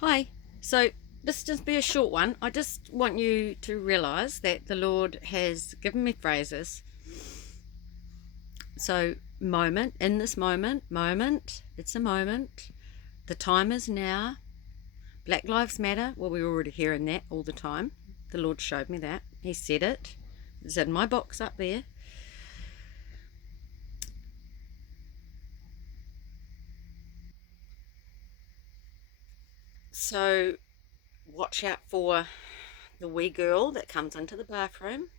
Hi. So this just be a short one. I just want you to realize that the Lord has given me phrases. So moment, in this moment, it's a moment. The time is now. Black Lives Matter. Well, we're already hearing that all the time. The Lord showed me that. He said it. It's in my box up there. So watch out for the wee girl that comes into the bathroom.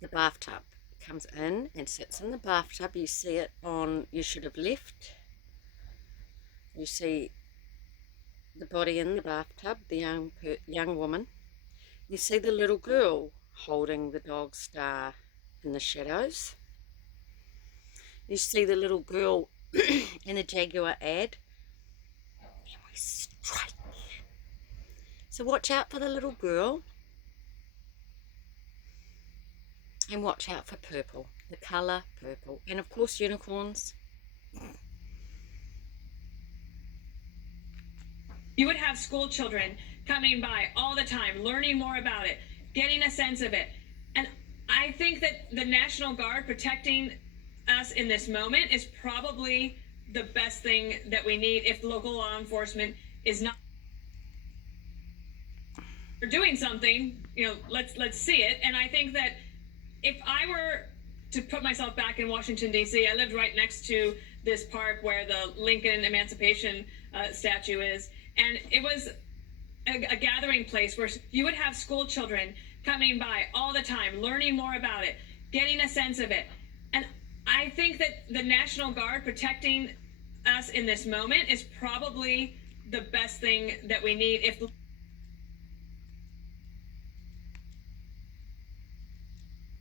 The bathtub comes in and sits in the bathtub. You see it on You Should Have Left. You see the body in the bathtub, the young woman. You see the little girl holding the dog Star in the shadows. You see the little girl in the Jaguar ad. And we strike. So watch out for the little girl. And watch out for purple, the colour purple. And of course unicorns. You would have school children coming by all the time, learning more about it, getting a sense of it. And I think that the National Guard protecting us in this moment is probably the best thing that we need if local law enforcement is not doing something. Let's see it. And I think that if I were to put myself back in Washington, D.C., I lived right next to this park where the Lincoln Emancipation statue is. And it was a gathering place where you would have school children coming by all the time, learning more about it, getting a sense of it. And I think that the National Guard protecting us in this moment is probably the best thing that we need if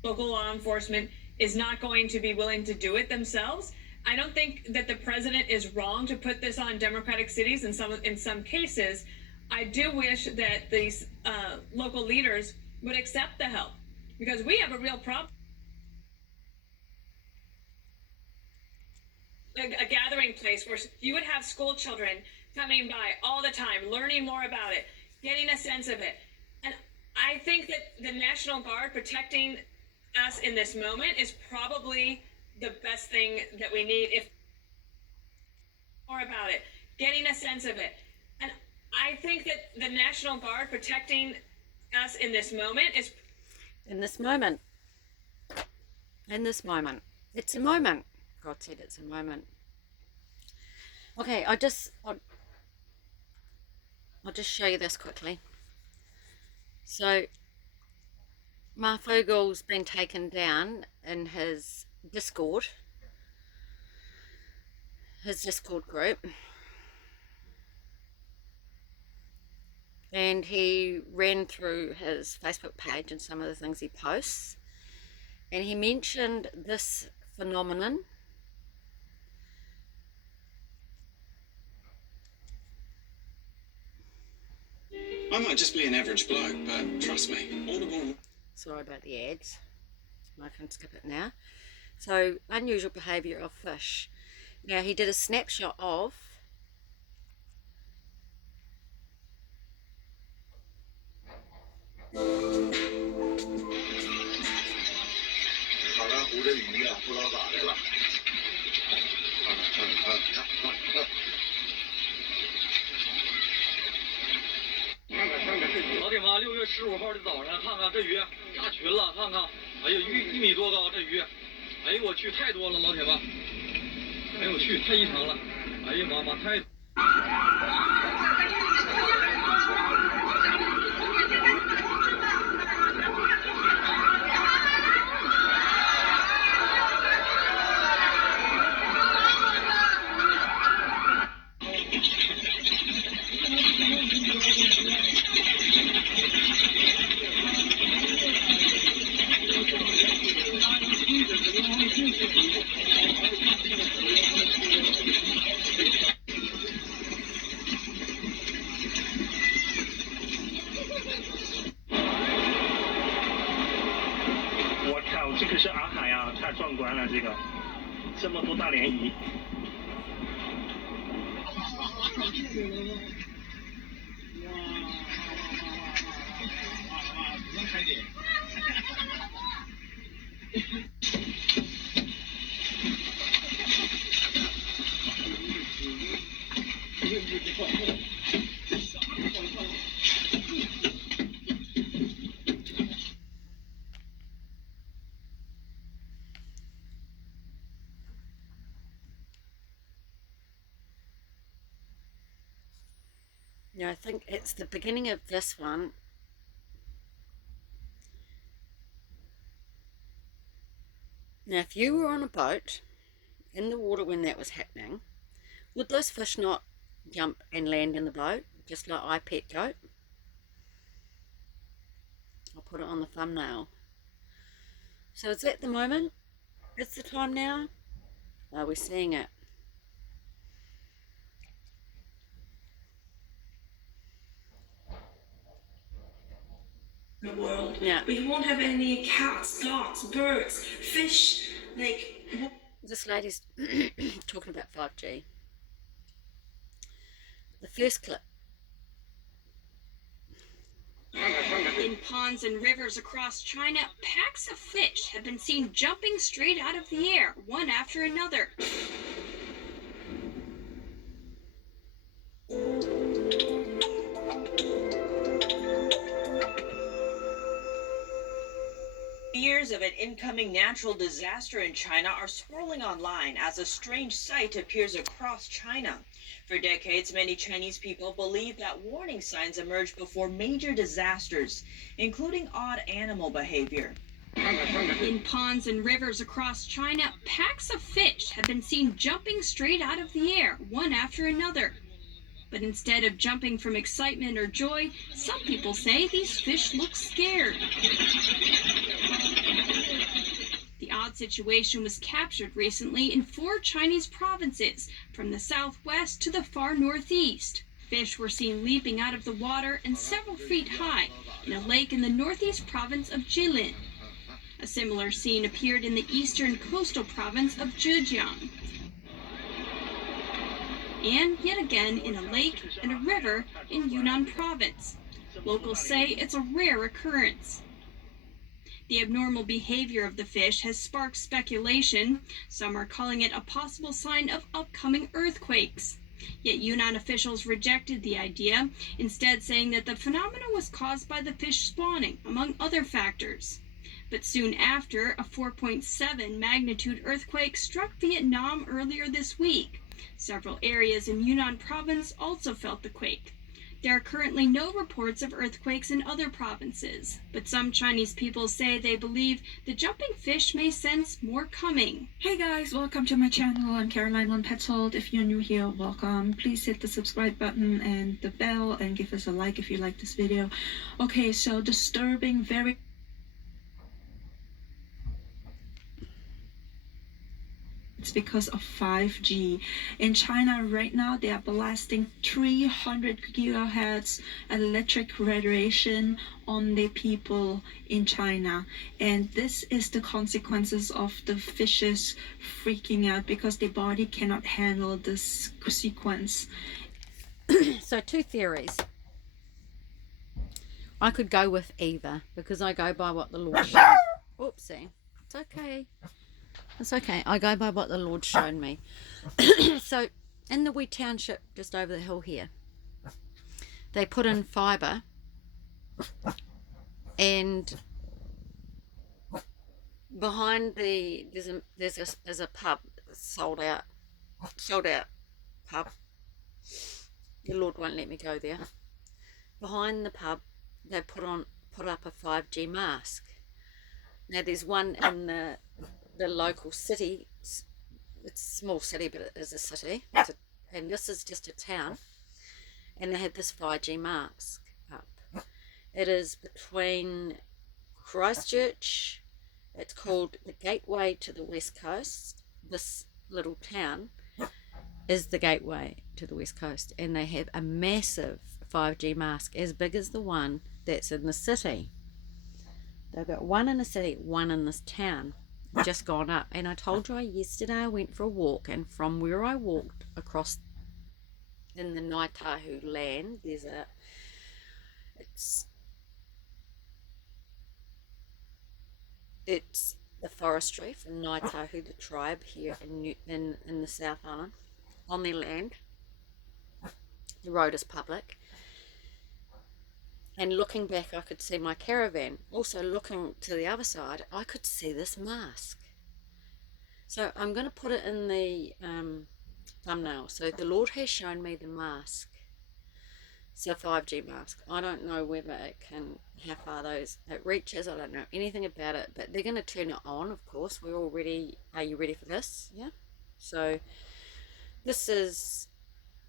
local law enforcement is not going to be willing to do it themselves. I don't think that the president is wrong to put this on Democratic cities in some cases. I do wish that these local leaders would accept the help, because we have a real problem. A gathering place where you would have school children coming by all the time, learning more about it, getting a sense of it. And I think that the National Guard protecting us in this moment is probably the best thing that we need if more about it, getting a sense of it. And I think that the National Guard protecting us in this moment is in this moment. It's a moment. God said it's a moment. Okay, I'll just show you this quickly. So Marfogel's been taken down in his Discord group, and he ran through his Facebook page and some of the things he posts, and he mentioned this phenomenon. I might just be an average bloke, but trust me, Audible... Sorry about the ads. I can skip it now. So, unusual behaviour of fish. Now, he did a snapshot of老铁们，6月15号的早上，看看这鱼下群了，看看，哎呀，1米多高，这鱼，哎呦我去，太多了，老铁们，哎呦我去，太异常了，哎呀妈妈，太。这个是洱海啊，太壮观了！这么多大涟漪。Yeah, I think it's the beginning of this one. Now, if you were on a boat in the water when that was happening, would those fish not jump and land in the boat, just like I pet goat? I'll put it on the thumbnail. So is that the moment? It's the time now? Are we seeing it? The world, Yeah. but you won't have any cats, dogs, birds, fish. Like, This lady's talking about 5G. The first clip. In ponds and rivers across China, packs of fish have been seen jumping straight out of the air, one after another. Fears of an incoming natural disaster in China are swirling online as a strange sight appears across China. For decades, many Chinese people believe that warning signs emerge before major disasters, including odd animal behavior. In ponds and rivers across China, packs of fish have been seen jumping straight out of the air, one after another. But instead of jumping from excitement or joy, some people say these fish look scared. The odd situation was captured recently in 4 Chinese provinces, from the southwest to the far northeast. Fish were seen leaping out of the water and several feet high in a lake in the northeast province of Jilin. A similar scene appeared in the eastern coastal province of Zhejiang. And yet again in a lake and a river in Yunnan province. Locals say it's a rare occurrence. The abnormal behavior of the fish has sparked speculation. Some are calling it a possible sign of upcoming earthquakes. Yet Yunnan officials rejected the idea, instead saying that the phenomenon was caused by the fish spawning, among other factors. But soon after, a 4.7 magnitude earthquake struck Vietnam earlier this week. Several areas in Yunnan province also felt the quake. There are currently no reports of earthquakes in other provinces, but some Chinese people say they believe the jumping fish may sense more coming. Hey guys, welcome to my channel. I'm Caroline on Petzold. If you're new here, welcome. Please hit the subscribe button and the bell and give us a like if you like this video. Okay, so disturbing, very it's because of 5G. In China right now, they are blasting 300 gigahertz electric radiation on the people in China. And this is the consequences of the fishes freaking out because their body cannot handle this sequence. So 2 theories. I could go with either because I go by what the Lord showed. Oopsie. It's okay. It's okay. I go by what the Lord showed me. So, in the wee township just over the hill here, they put in fibre, and behind there's a pub, sold out pub. The Lord won't let me go there. Behind the pub, they put up a 5G mask. Now there's one in the local city. It's a small city, but it is a city, and this is just a town, and they had this 5G mask up. It is between Christchurch. It's called the Gateway to the West Coast. This little town is the gateway to the West Coast, and they have a massive 5G mask as big as the one that's in the city. They've got one in the city, one in this town, just gone up. And I told you yesterday I went for a walk, and from where I walked across in the Ngaitahu land, there's a, it's the forestry from Ngaitahu, the tribe here in the South Island, on their land. The road is public. And looking back, I could see my caravan. Also looking to the other side, I could see this mask. So I'm going to put it in the thumbnail. So the Lord has shown me the mask. It's a 5G mask. I don't know whether it can, how far it reaches. I don't know anything about it, but they're going to turn it on, of course. We're all ready. Are you ready for this? Yeah. So this is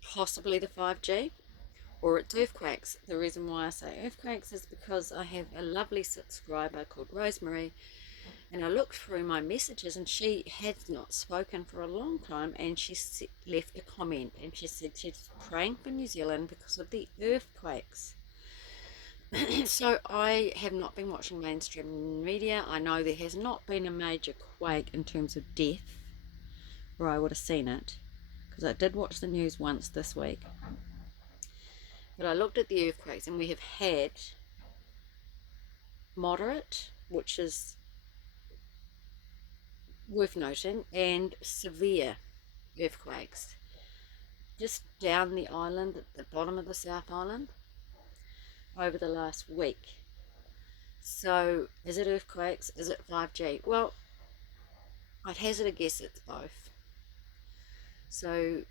possibly the 5G, or it's earthquakes. The reason why I say earthquakes is because I have a lovely subscriber called Rosemary, and I looked through my messages, and she had not spoken for a long time, and she left a comment, and she said she's praying for New Zealand because of the earthquakes. So I have not been watching mainstream media. I know there has not been a major quake in terms of death, or I would have seen it, because I did watch the news once this week. But I looked at the earthquakes, and we have had moderate, which is worth noting, and severe earthquakes just down the island, at the bottom of the South Island, over the last week. So is it earthquakes? Is it 5G? Well, I'd hazard a guess it's both. So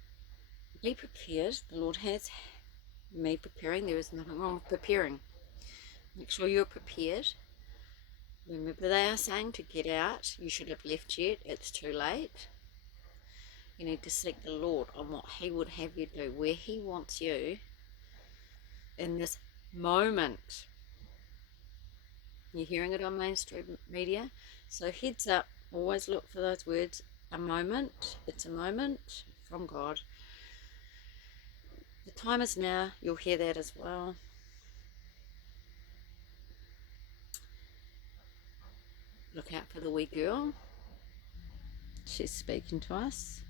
be prepared. The Lord has me preparing. There is nothing wrong with preparing. Make sure you're prepared. Remember, they are saying to get out. You should have left yet. It's too late. You need to seek the Lord on what He would have you do, where He wants you in this moment. You're hearing it on mainstream media. So heads up, always look for those words. A moment. It's a moment from God. The time is now. You'll hear that as well. Look out for the wee girl. She's speaking to us.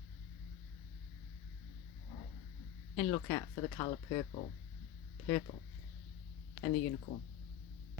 And look out for the colour purple. Purple. And the unicorn.